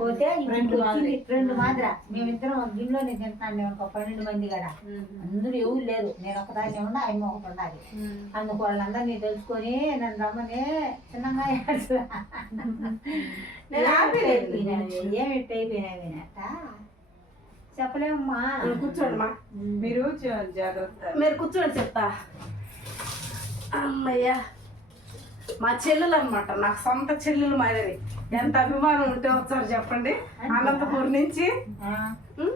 పోతే. రెండు మాదిర మేమిద్దరం గిన్నెలోనే తింటున్నాం మేము. ఒక పన్నెండు మంది కదా అందరూ ఎవరు లేరు. నేను ఒకదాన్ని ఉన్నా ఆయన ఒకటి ఉండాలి. అందుకు వాళ్ళందరినీ తెలుసుకొని నన్ను రమ్మని చిన్నగా. నేను హ్యాపీ లేదు. అయిపోయినావి, ఏమి ఎట్టు అయిపోయినావి అట్ట చెప్పలేమమ్మా. కూర్చోండి మా. మీరు జాగ్రత్త. మీరు కూర్చోండి చెప్తా. అమ్మయ్యా. మా చెల్లెలు అనమాట నాకు సొంత చెల్లెలు మాదిరి ఎంత అభిమానం ఉంటే వచ్చారు చెప్పండి. అనంతపూర్ నుంచి. మీద.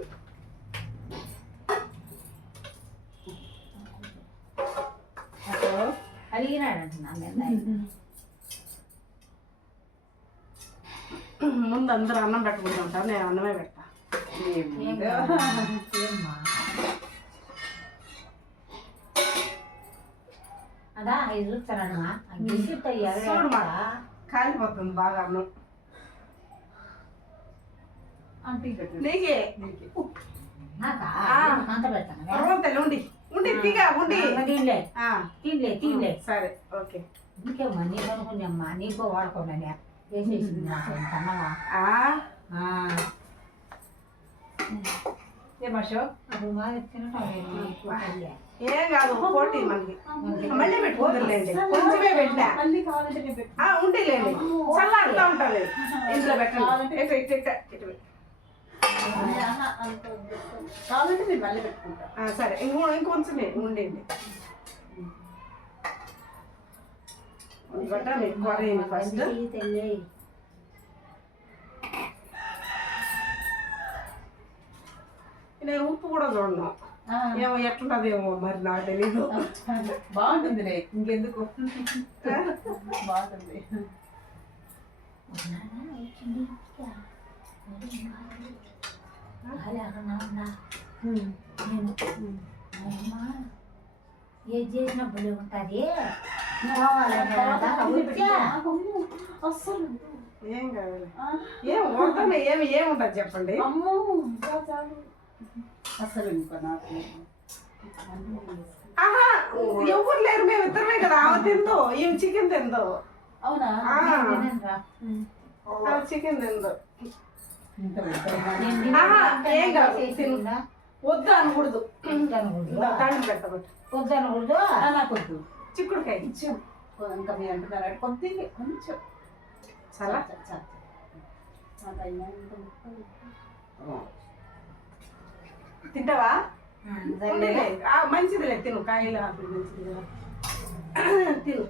అందరూ అన్నం పెట్టుకుంటుంటారు నేను అన్నమే పెడతా? అదా ఇది చూస్తానమ్మా. కాలిపోతుంది బాగా అన్నం. నీకే? ఉండి. ఉండి దిగా ఉండి. తినలే. తినలే తినలే. సరే ఓకే. ఇంకేమ్మా నీకు అనుకున్నామ్మా నీకో వాడుకోనని వేసేసింది ఏం కాదు పోటీ మనకి. మళ్ళీ పెట్టుకుందరులేండి కొంచెమే పెట్టా. ఉండిలేండి. చల్లారుతా ఉంటుంది ఇంట్లో పెట్టండి. ఇటు పెట్టు. ఆహా, అంత వద్దు. కావాలంటే నేను మళ్ళీ పెట్టుకుంటా ఆ, సరే. ఇంకో ఇంకొంచెమే ఉండండి. పెట్టండి కూర ఫస్ట్. నేను ఉప్పు కూడా చూడను. ఏమో ఎట్లుంటదేమో మరి నాకు తెలీదు. బాగుంటుందిలే ఇంకెందుకు? బాగుంటుంది. అక్కడ ఉన్నా. నేను ఏది చేసినా భలే ఉంటుంది అస్సలు ఏం ఆ, ఏం వంటనే ఏమి ఏముంటుంది చెప్పండి. అమ్మో ఇంకో నాకు? ఆహా ఎవరు లేరు మేము ఇద్దరమే కదా. ఆమె తిందో ఈమె చికెన్ తిందో. అవునా? చికెన్ తిందో. వద్దు అనకూడదు. వద్దనకూడదు. తాళం పెట్టబట్టు వద్దనకూడదు. ఆ, నాకు వద్దు చిక్కుడుకాయ కొంచెం ఇంకా మీరు అంటున్నారు అంటే కొద్దిగా కొంచెం. చాలా. తింటావా? మంచిదిలే తిను. కాయలు ఆకులు మంచిది తిను.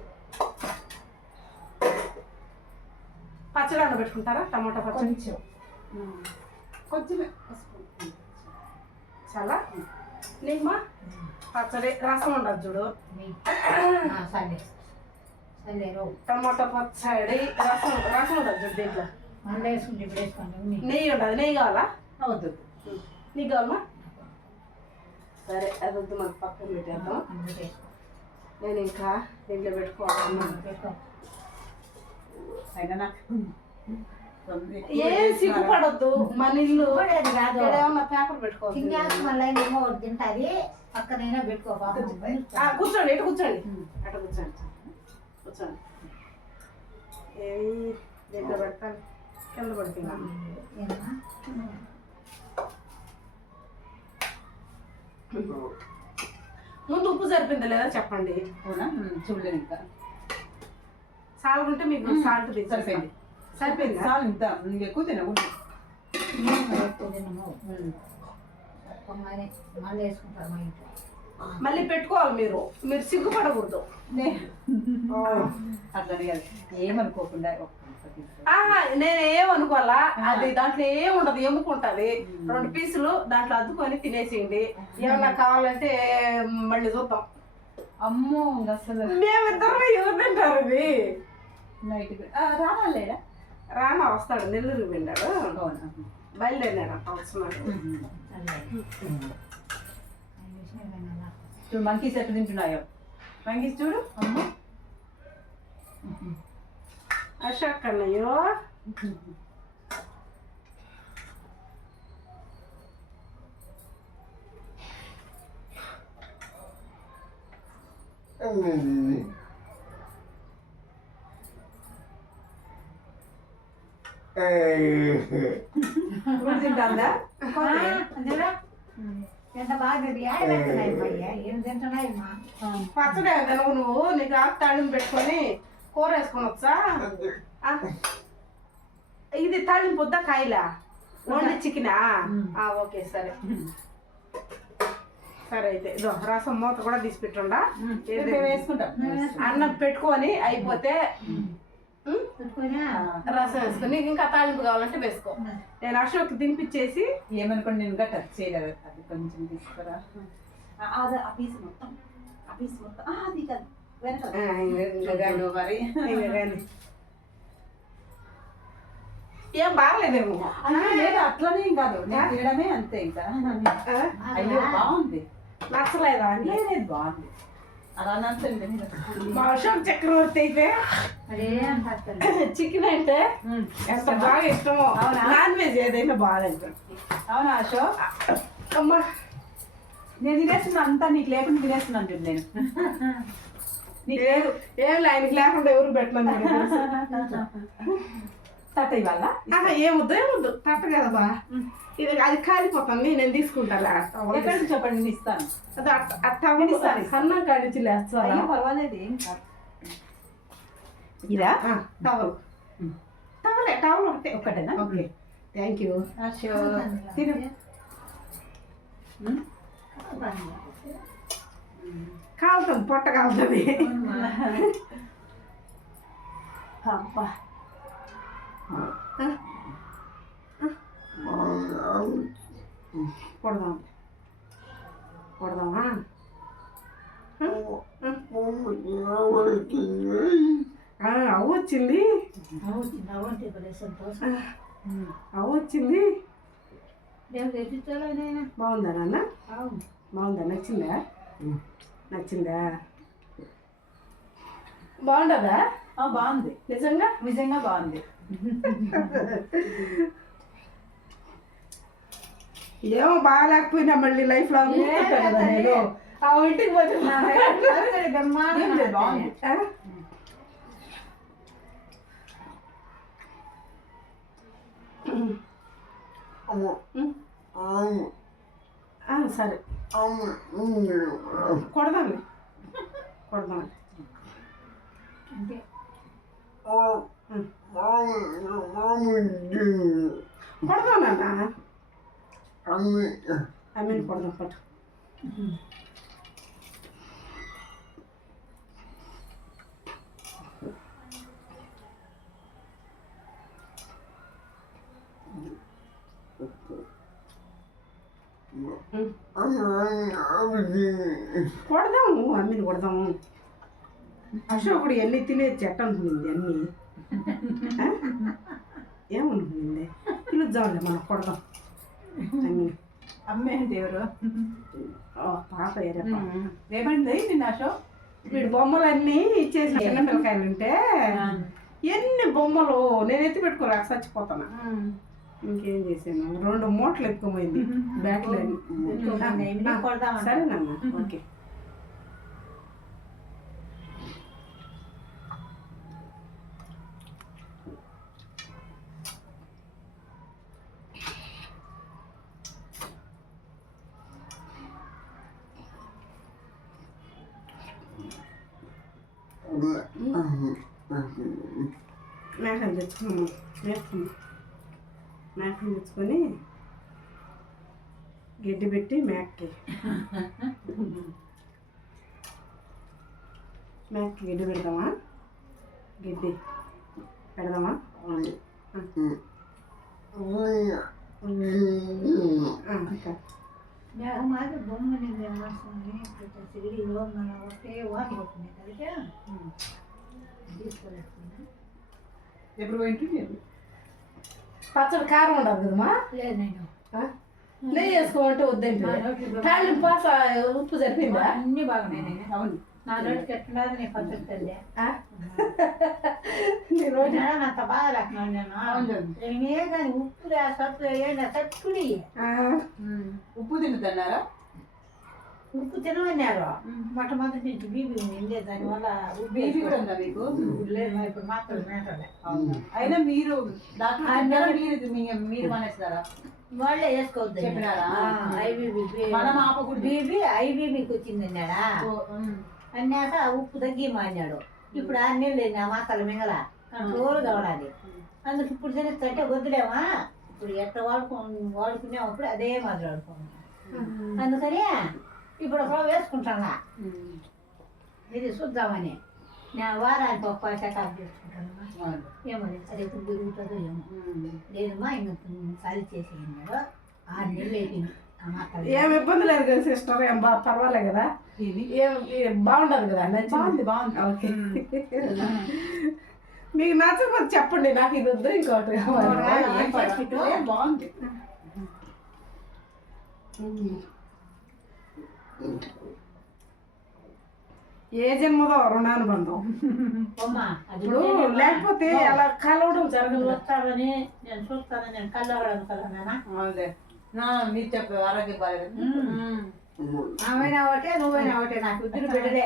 పచ్చడి పెట్టుకుంటారా? టమాటా పచ్చడి. కొంచెమే పసుపు. చాలా. నీకుమా పచ్చడి రసం ఉండదు చూడు. టమాటా పచ్చడి రసం రసం ఉండదు చూడు దీంట్లో. నెయ్యి ఉండదు నెయ్యి కావాలా? ఆ, వద్దు. నీకు కావాలమ్మా? సరే అది వద్దు మనకు పక్కన పెట్టేద్దాం. నేను ఇంకా దీంట్లో పెట్టుకోవాలన్నా పెట్టుకో. అయినా నాకు. ఏం సిగ్గుపడొద్దు. మన ఇల్లు ఏమన్నా పేపర్ తిన్నాక మళ్ళీ ఏమో ఒకటి తింటుంది. పక్కనైనా పెట్టుకో కూర్చోండి ఇటు కూర్చోండి. అటు కూర్చోండి. కూర్చోండి. ఏమి దీంట్లో పెడతాను. కింద పడుతున్నా? ముందు ఉప్పు సరిపోయిందా లేదా చెప్పండి. చూడలేదు ఇంకా. సాల్ట్ ఉంటే మీకు సాల్ట్ సరిపోయింది. సరిపోయిందా చాలు ఇంత ఎక్కువ తినకూడదు మళ్ళీ పెట్టుకోవాలి మీరు మీరు సిగ్గుపడకూడదు నే- అట్లని కాదు ఏమనుకోకుండా నేను ఏమనుకోవాలా అది దాంట్లో ఏముండదు ఎముకుంటది. రెండు పీసులు దాంట్లో అద్దుకొని తినేసేయండి ఏమన్నా కావాలంటే మళ్ళీ చూద్దాం అమ్మో అసలు మేమిద్దరమే ఎవరు తింటారు ఇది నైట్ రావాలేడా రానా వస్తాడు నెల్లూరు వెళ్ళాడు అవునా? బయలుదేరినాడు వస్తున్నాడు. వినాలా? చూడు మంకీస్ ఎట్లా తింటున్నాయో. మంకీస్ చూడు. అమ్మో. అశోక్ అన్నయ్యో. ఫ్రూట్ తింటాందా ఎంత బాగా ఏం. తింటున్నాయి పచ్చడి తినవు నువ్వు. నీకు ఆకు తాళింపు పెట్టుకొని కూర వేసుకొని వచ్చా? ఆ? ఇది తాళింపు వద్దా కాయలా? ఓన్లీ చికెనా? ఆ, ఓకే సరే. సరే అయితే ఇదో రసం మూత కూడా తీసి పెట్టుండా. వేసుకుంటాం. అన్నం పెట్టుకొని అయిపోతే రసం నీకు ఇంకా కావాలంటే వేసుకో. నేను అశోక్ తినిపించేసి ఏమనుకోండి నేను టచ్ చేయలేదు. అది కొంచెం తీసుకురా. ఆ, అది ఆ పీస్ మొత్తం. ఆ పీస్ మొత్తం. ఆ, అది కాదు. మరి. ఏం బాగలేదేమో. లేదు అట్లనే ఏం కాదు. నేను తినడమే అంతే ఇంకా? అయ్యో బాగుంది. నచ్చలేదా లేదు బాగుంది. అశోక్ చక్రవర్తి అయితే చికెన్ అంటే ఎంత బాగా ఇష్టమో అవునా? నాన్ వెజ్ ఏదైనా బాగా అవునా అశోక్? అమ్మా. నేను తినేస్తున్నా అంతా నీకు లేకుండా తినేస్తున్నాను చూడు నేను. నీకు లేదు ఏం ఆయనకి లేకుండా ఎవరు పెట్టలేదు. తట్ట ఆహా, ఏమొద్దు ఏమొద్దు తట్ట కదా బా. ఇది అది కాలిపోతుంది నేను తీసుకుంటా ఎక్కడి నుంచి చెప్పండి ఇస్తాను. అట్ట ఇస్తాను. అన్నం కాడించి లేస్తారా అయ్యో పర్వాలేదు ఏం కాదు. ఇదా? టవల్. టవలే టవల్ ఒకటే. ఒక్కటేనా ఓకే. Thank you. తిను. కాలుతుంది పొట్ట కాలుతుంది. అబ్బా. వచ్చింది దేవుడు ఎదుగుతాలో నేను బాగుందా నాన్న బాగుందా నచ్చిందా నచ్చిందా బాగుండదా ఆ, బాగుంది నిజంగా నిజంగా బాగుంది ఏమో బాగాలేకపోయినా మళ్ళీ లైఫ్ లాంగ్ గుర్తుంటా కదా నేను ఆ ఇంటికి పోతే ఏం లేదు, బాగుంది ఆ? ఉమ్. ఆ, సరే కొడదాంలే కొడదాం అంటే కొడదాం నాన్న అమ్మని కొడదాం పట్టు కొడదాము అమ్మిని కొడదాము అశోకుడు ఎన్ని తినే చెట్టు అనుకునింది అన్ని ఆ? ఏమనుకునింది పిలుద్దాంలే మనం కొడదాం అమ్మే అంటే ఎవరు? పాప ఏమైంది నిన్న అశోక్ వీడు బొమ్మలన్నీ ఇచ్చేసి చిన్న పిల్లకాయలు ఉంటే ఎన్ని బొమ్మలు నేను ఎత్తి పెట్టుకోరా చచ్చిపోతాను? ఇంకేం చేసాను రెండు మూటలు ఎక్కువైంది బ్యాట్లు కొడదాం సరే నాన్న ఓకే. మేపుకున్నాం మేకలు తెచ్చుకొని గడ్డి పెట్టి మేకకి మేకకి గడ్డి పెడదామా? గడ్డి పెడదామా. మాది బొమ్మని మార్చుకుని సిరిడిలో మన ఒకే వాటి కొట్టుకునే కదా తీసుకొస్తున్నా ఎప్పుడు పోయింటుంది పచ్చడి కారం ఉండదు కదమ్మా? లేదు నేను. ఆ? నెయ్యి వేసుకోమంటే నోటికి తాళింపు పాస ఉప్పు సరిపోయిందా? అన్ని బాగున్నాయి నేను. అవును. నా ఎట్లున్నది నేను పచ్చడి తల్లి? నీ రోజు అంత బాగా లేకున్నాను నేను. అవును. నేనే కానీ ఉప్పు లే సత్తు ఏ ఆ, ఉప్పు తింటున్నారా ఉప్పు తినమన్నారు. మొట్టమొదటి నుంచి బీబీ ఉంది దానివల్ల బీపీ కూడా ఉందా మీకు? లేదు ఇప్పుడు మాత్రం మేటలే? అయినా మీరు డాక్టర్? మీరు మానేస్తారా? వాళ్ళే వేసుకోవద్దు చెప్పినారా? ఐబీబీ మనం ఆపకూడదు. బీబీ ఐబీబీకి వచ్చింది అన్నాడా. అన్నాక ఉప్పు తగ్గి మాన్నాడు ఇప్పుడు ఆరు నెలలు అయింది ఆ మాతల మింగల? కంట్రోల్ కావడాలి అందుకు ఇప్పుడు తినచ్చంటే వద్దులేమా ఇప్పుడు ఎట్లా వాడుకో వాడుకునేటప్పుడు అదే మాదిరి వాడుకోండి అందుకని ఇప్పుడు ఒక వేసుకుంటాను. ఇది చూద్దామని. నేను వారానికి ఒక చెకప్ చేసుకుంటాను. అవును. ఏమో అది ఎప్పుడు తిరుగుతుందో ఏమో. లేదమ్మా ఇంకా సరి చేసి అన్నాడు ఆరు నెలలు అయిపోయింది. ఏం ఇబ్బంది లేదు కదా సిస్టర్? ఏం బా పర్వాలే కదా. ఇది ఏం ఏం బాగుండదు కదా నచ్చింది బాగుంది ఓకే. మీకు నచ్చకపోతే చెప్పండి నాకు ఇది వద్దు ఇంకోటి. పర్వాలేదు. బాగుంది. ఏ జన్మదో రుణానుబంధం ఇప్పుడు? లేకపోతే అలా కలవడం జరగదు. వస్తావని నేను చూస్తానని నేను అవునులే. నా మీరు చెప్పే ఆరోగ్యం బాగాలేదు ఆమెనా ఒకటే నువ్వైనా ఒకటే నాకు ఇద్దరు బిడ్డలే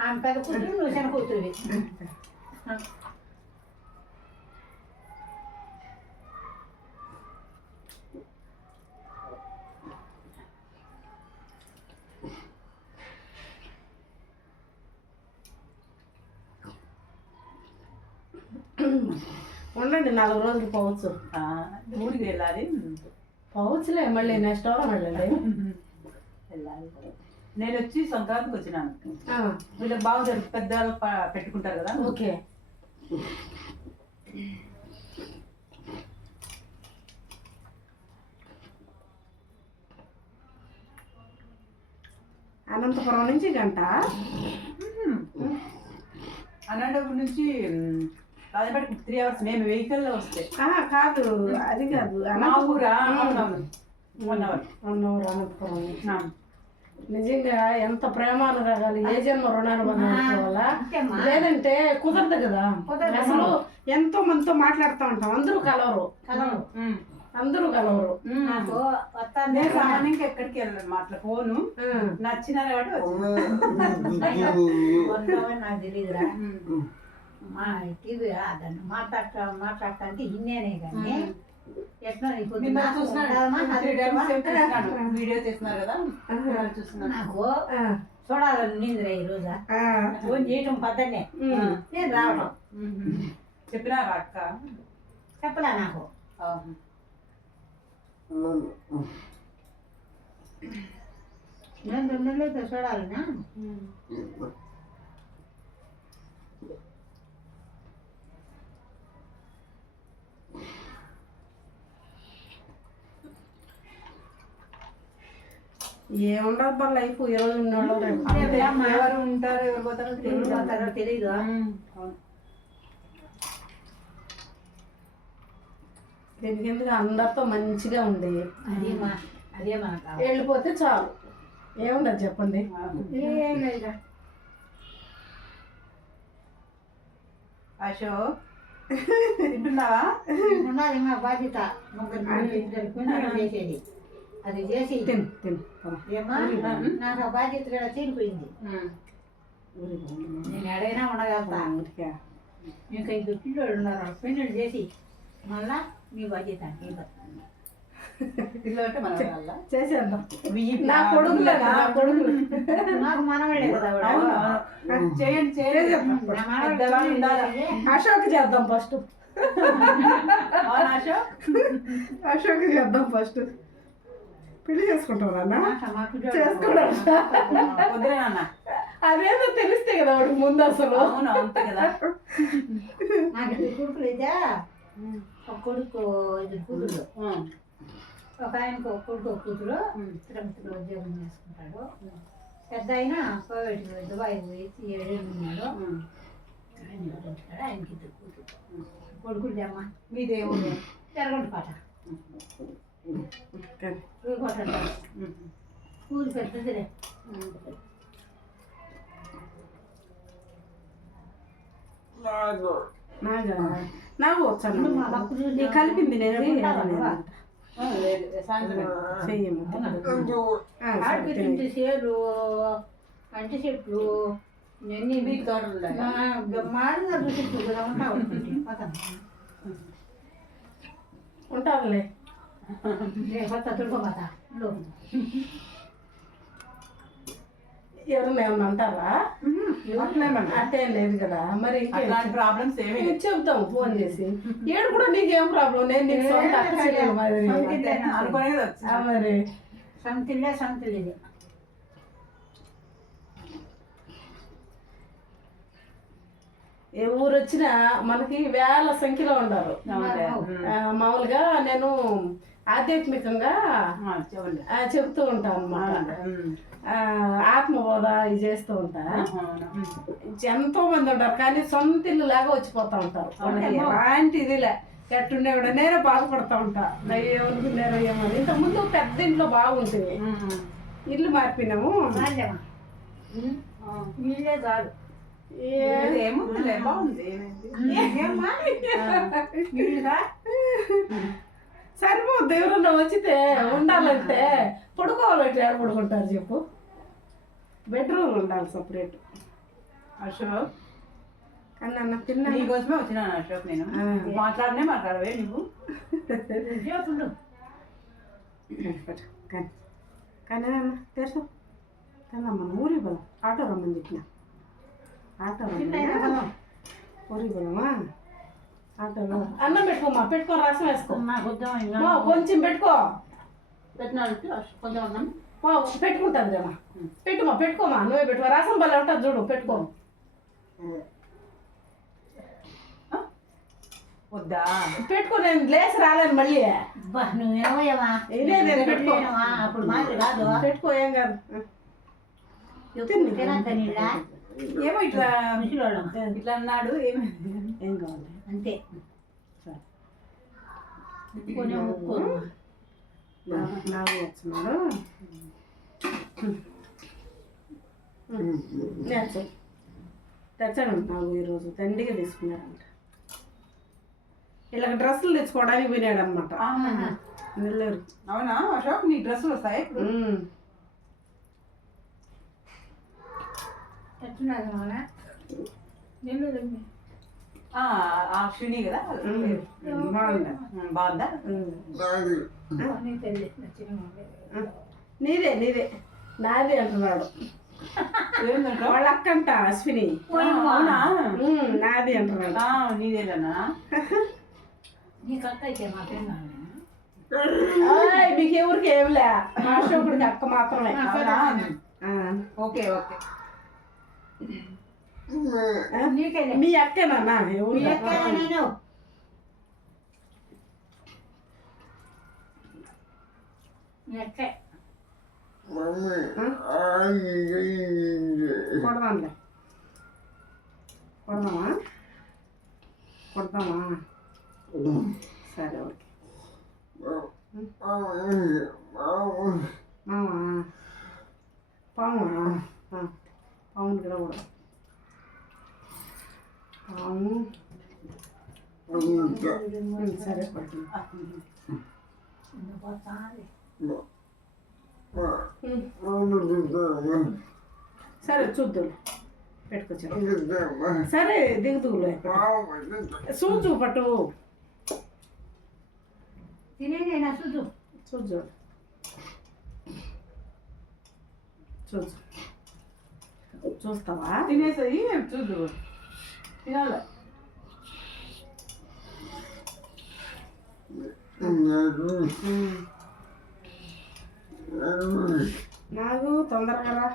ఆమె పెద్ద కూతురు నువ్వు చిన్న కూతురువి. ఉండండి నాలుగు రోజులు పోవచ్చు. ఊరికి వెళ్ళాలి. పోవచ్చులే మళ్ళీ నెక్స్ట్ వారం వెళ్ళండి వెళ్ళాలి. నేను వచ్చి సంక్రాంతికి వచ్చినాను. వీళ్ళకి బాగా జరుగు పెద్దవాళ్ళు ప- పెట్టుకుంటారు కదా. ఓకే. అనంతపురం నుంచి గంట? అనంతపురం నుంచి మ్, రాజంపేటకి త్రీ అవర్స్ మేము వెహికల్లో వస్తే. ఆ, కాదు అది కాదు మా ఊరా? One hour Annavaram Anantapuram. నిజంగా ఎంత ప్రేమానురాగాలు ఏ జన్మ రుణానుబంధం వల్ల. లేదంటే కుదరదు కదా. అసలు ఎంతో మందితో మాట్లాడుతూ ఉంటాం. అందరూ కలవరు. కలవరు. అందరూ కలవరు. నాకు వస్తాను. నేను సామాన్యంగా ఎక్కడికి వెళ్ళను. అట్లా ఫోను నచ్చిన నాకు తెలియదురా. మా టీవీ దాన్ని మాట్లాడతా మాట్లాడతా అంటే ఇన్నేనే కానీ. ఎట్లా. వీడియో చేస్తున్నారు కదా? నాకు ఆ, చూడాలని నిందిరా ఈ రోజు. ఆ, ఫోన్ చేయటం పద్దనే. నేను రావడం ఉమ్. చెప్పినారా అక్క? చెప్పలే నాకు. నేను రెండు నెలలు ఏముండదు లైఫ్ ఈ రోజు అమ్మా. ఎవరు ఉంటారు ఎవరు పోతారో తెలియదు. అవును. దీనికి అందరితో మంచిగా ఉండి. వెళ్ళిపోతే చాలు. ఏముండదు చెప్పండి. అశోక్ మా బాధ్యత. చేసేది. అది చేసి తిను తిను ఏమా నాకు ఆ బాధ్యత కూడా తీరిపోయింది. నేను ఎడైనా ఉండగలుగుతా. ఇంకా ఇద్దరు పిల్లలు ఉన్నారు. పెళ్ళిళ్ళు చేసి మళ్ళా మీ బాధ్యత. పిల్లలు మన చేసేద్దాం. వీపు నా కొడుకులే నా కొడుకులు. నాకు మనవాళ్ళే కదా. చేయండి చేయండి. అశోక్ చేద్దాం ఫస్ట్. అశోక్? అశోక్ చేద్దాం ఫస్ట్. పెళ్ళి చేసుకుంటాం నాన్న? మాట మా పిల్లోడు. చేసుకోవడం. వద్దులే నాన్న. అదేదో తెలిస్తే కదా వాడికి ముందు అసలు. కొడుకులు అయితే ఒక కొడుకు ఇద్దరు కూతురు. ఒక ఆయనకు ఒక కొడుకు ఒక కూతురు. తిరుపతిలో ఉద్యోగం చేసుకుంటాడు. పెద్ద ఆయన కోవిడ్ దుబాయ్ పోయి ఏడేళ్ళు ఉన్నాడు. ఆయనకి ఇద్దరు కూతురు. కొడుకులు జమ్మ మీదేవుడు ఎర్రగొండ పాట. ఊరు పెద్దదిలే నాకు వచ్చాను కలిపింది నేను చెయ్యము అంటి చెట్లు ఇవన్నీ మీకు తోటలు ఉన్నాయి బ్రహ్మాండంగా చూసి కూడా ఉంటావు ఉంటారులే తుడుకోమతా ఎవరన్నా ఏమన్నా అంటారా? అట్టేం లేదు కదా. మరి ఇంకేం ప్రాబ్లమ్స్ ఏమీ. చెప్తాం ఫోన్ చేసి. ఏడు కూడా నీకేం ప్రాబ్లం నేను నీకు సొంత అక్క చెల్లెలు మరి. సంతిల్లే సంతిల్ ఇది ఏ ఊరు వచ్చినా మనకి వేల సంఖ్యలో ఉండరు మామూలుగా నేను ఆధ్యాత్మికంగా ఆ, చెప్పండి. ఆ, చెప్తూ ఉంటాను అనమాట. ఆత్మబోధ ఇది చేస్తూ ఉంటా. ఎంతో మంది ఉంటారు కానీ సొంత ఇల్లు లాగా వచ్చిపోతా ఉంటారు. వాళ్ళకి ఎలాంటి ఇదిలే ఎట్టుండే కూడా నేనే బాధపడతా ఉంటా. ఏమనుకున్నారో ఏమని ఇంతకుముందు పెద్ద ఇంట్లో బాగుంటుంది. ఇల్లు మార్పినాము ఏముందిలే, బాగుంది. సరిపోద్ది ఎవరన్నా వచ్చితే ఉండాలంటే పడుకోవాలంటే ఎవరు పడుకుంటారు చెప్పు? బెడ్రూమ్ ఉండాలి సపరేట్. అశోక్? కానీ అన్న తిన్నా నీకోసమే వచ్చినాను అశోక్ నేను. మాట్లాడనే మాట్లాడవే నువ్వు. కానీ కానీ అన్న తెలుసు కదా మన ఊరికి పోదాం. ఆటో రమ్మని చెప్పిన. ఆటో రమ్మని పోదామా? ఆటోలో అన్నం పెట్టుకోమా పెట్టుకో రసం వేసుకో. మా, కొంచెం పెట్టుకో. కొంచెం ఉన్నాం మా, పెట్టుకుంటుంది రేమా పెట్టుమా పెట్టుకోమా నువ్వే పెట్టుకో. రసం బల్ల ఉంటుంది చూడు పెట్టుకో. వద్దా? పెట్టుకో నేను లేచి రాలేను మళ్ళీ. ఇదే నేను పెట్టుకో. అప్పుడు కాదు. పెట్టుకో ఏం కాదు. ఏమో ఇట్లా ఇట్లా అన్నాడు ఏమైంది ఏం కావాలి? అంతే. సరే. కొంచెం ఉప్పు. వచ్చినాడు నాకు ఈరోజు తండ్రిగా తీసుకున్నాడంట ఇలా డ్రెస్సులు తెచ్చుకోవడానికి పోయినాడు అనమాట. నెల్లూరు. అవునా? అశోక్ నీ డ్రెస్సులు వస్తాయి ఇప్పుడు ఉమ్. ఎట్టున్నది మన నెల్లూరు ఆ, ఆ అశ్విని కదా ఉమ్. బాగుందా ఉమ్, బాగుందా ఉమ్. అని తెలియదు నచ్చిన ఆ. నీదే నీదే నాదే అంటున్నాడు ఏంటంటే వాళ్ళ అక్క అంట అశ్విని అవునా ఉమ్, నాది అంటున్నాడు ఆ, నీదేనా నీకు అక్క అయితే మా పెన్నా ఆయ్, మీకు ఎవరికి ఏమిలే మా అశోకుడికి అక్క మాత్రమే అవునా ఆ. ఓకే ఓకే నీకేలే మీ అక్కేనా ఎవరు మీ అక్క నేను అక్కే కొడదాంలే కొడదామా కొడదామా సరే ఓకే మామా పామా ఆ, పాముని కూడా కూడా పాము ఉమ్, సరే కొడుతున్నా సరే చూద్దాం పెట్టుకొచ్చా సరే దిగుతులే చూచు పట్టు తినేదేనా చూడు చూచు చూచు చూస్తావా? తినేసాయి చూడు తినాలి. నాకు తొందరగా రా.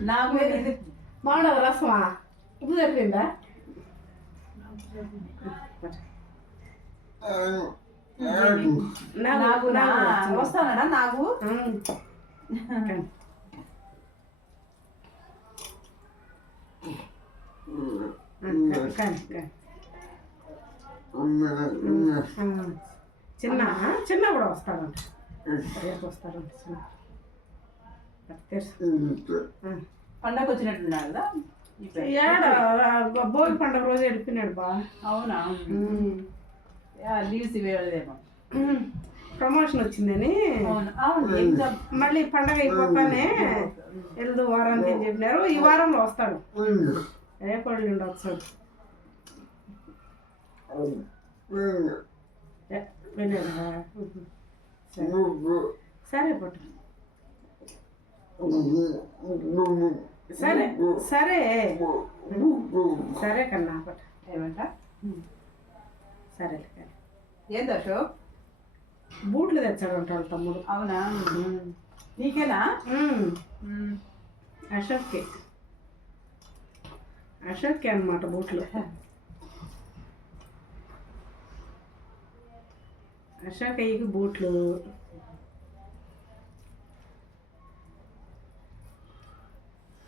నాకు మాడవ రసమా? ఉప్పు చెప్పిందా నాకు వస్తానడా నాకు చిన్న చిన్న కూడా వస్తాడంట. రేపు వస్తాడంట చిన్న. తెలుసు. పండగ వచ్చినట్టున్నాడు కదా? ఏడ భోగి పండుగ రోజు వెళ్ళిపోయినాడు బా. అవునా? లీవ్స్ ఇవ్వలేదేమో. ప్రమోషన్ వచ్చిందని. అవును అవును ఎగ్జామ్ మళ్ళీ పండగ అయిపోతానే వెళ్దు వారానికి అని చెప్పినారు. ఈ వారంలో వస్తాడు. రేపటి నుండి వస్తాడు. ఏ, వెళ్ళాడా. సరే. సరే పట్టు. సరే సరే. సరే కన్నా పట్టు. ఏమంట? సరే. ఏంది అశోక్? బూట్లు తెచ్చాడు అంటాడు తమ్ముడు. అవునా? నీకేనా? ఉమ్. అశోక్కి. అశోక్కి అన్నమాట బూట్లు. అశోక్ అయ్యకి బూట్లు.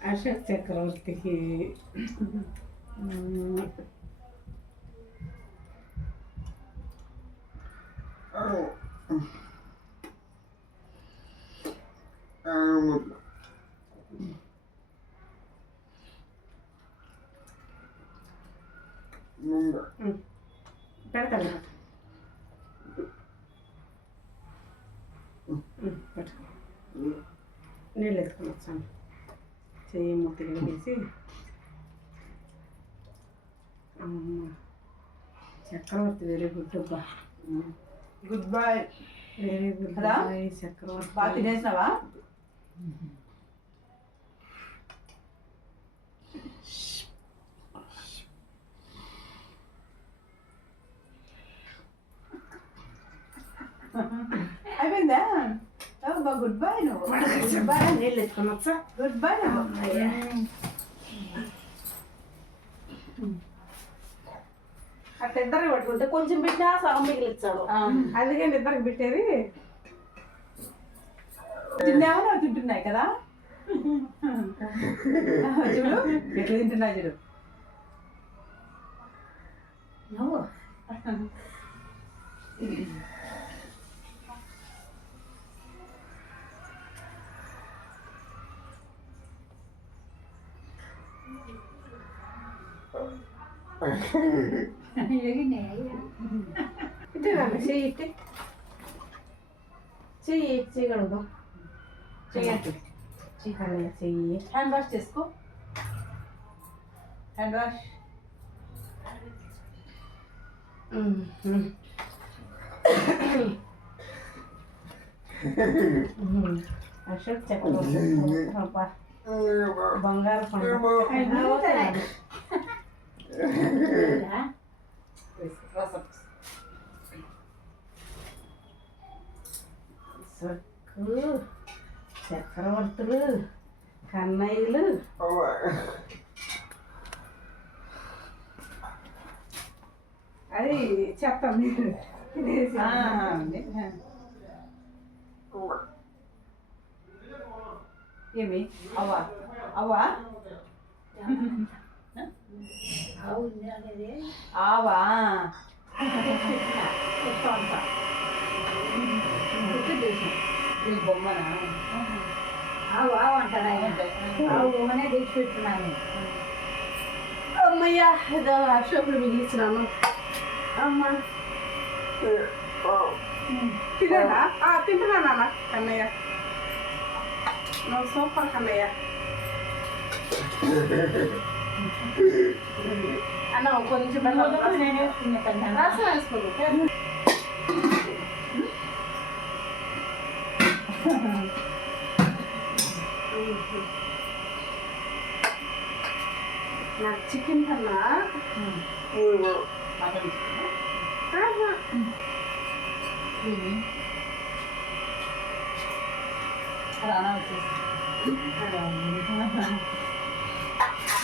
అశోక్ చక్రవర్తికి. ఉమ్, ఉమ్. నీళ్ళు ఎత్తుకొని వచ్చాను. చెయ్యి మూతిగా తీసి చక్రవర్తి వెరీ గుడ్ అబ్బా గుడ్ బై వెరీ గుడ్ కదా? బాయ్ చక్రవర్తి బాగా తినేసినావా అయిపోయిందా గుడ్ బై నువ్వు గుడ్ బై నీళ్ళు ఎత్తుకొని వచ్చా గుడ్ బై నువ్వు ఇద్దరికి పట్టుకుంటే కొంచెం పెట్టినా సగం మిగిలిచ్చాడు అందుకే ఇద్దరికి పెట్టేది. తిన్నావా? నువ్వు తింటున్నాయి కదా? చూడు. ఎట్లా తింటున్నాయి చూడు. నువ్వు. చెయ్యి చెయ్యి చెయ్యి హ్యాండ్ వాష్ చేసుకో హ్యాండ్ వాష్. అశోక్ అబ్బా, బంగారు పండు రసం సక్కు చక్రవర్తులు కన్నయ్యలు. అది చెప్తాను మీరు. ఏమి? అవ్వా. అవ్వా? ఆవా. బొమ్మనా ఆవు ఆవు అంటాడు ఆయన ఆవు బొమ్మనే తెచ్చి పెట్టున్నాను అమ్మయ్యా ఏదో అశోకుడు మిగిలిచ్చినాను అమ్మ తినడా తింటున్నా నాన్న కన్నయ్య నువ్వు సూపర్ కన్నయ్య కొంచెం రసం వేసుకోదు నాకు చికెన్ కన్నా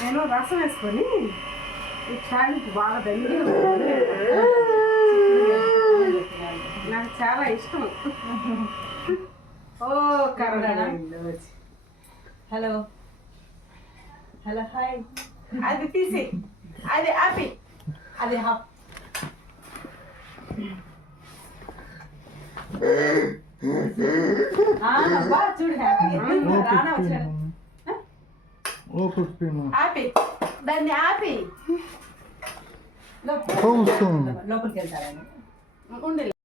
నేను రసం వేసుకొని చాలీకి బాగా దండి నాకు చాలా ఇష్టం. ఓ కరోనా హలో. Hello hi. అది తీసి. అది ఆపి. అది హాఫ్ చూడు హ్యాపీ. రానా వచ్చాడు. ఆపి దాన్ని ఆపి. లోపలికి వెళ్తారని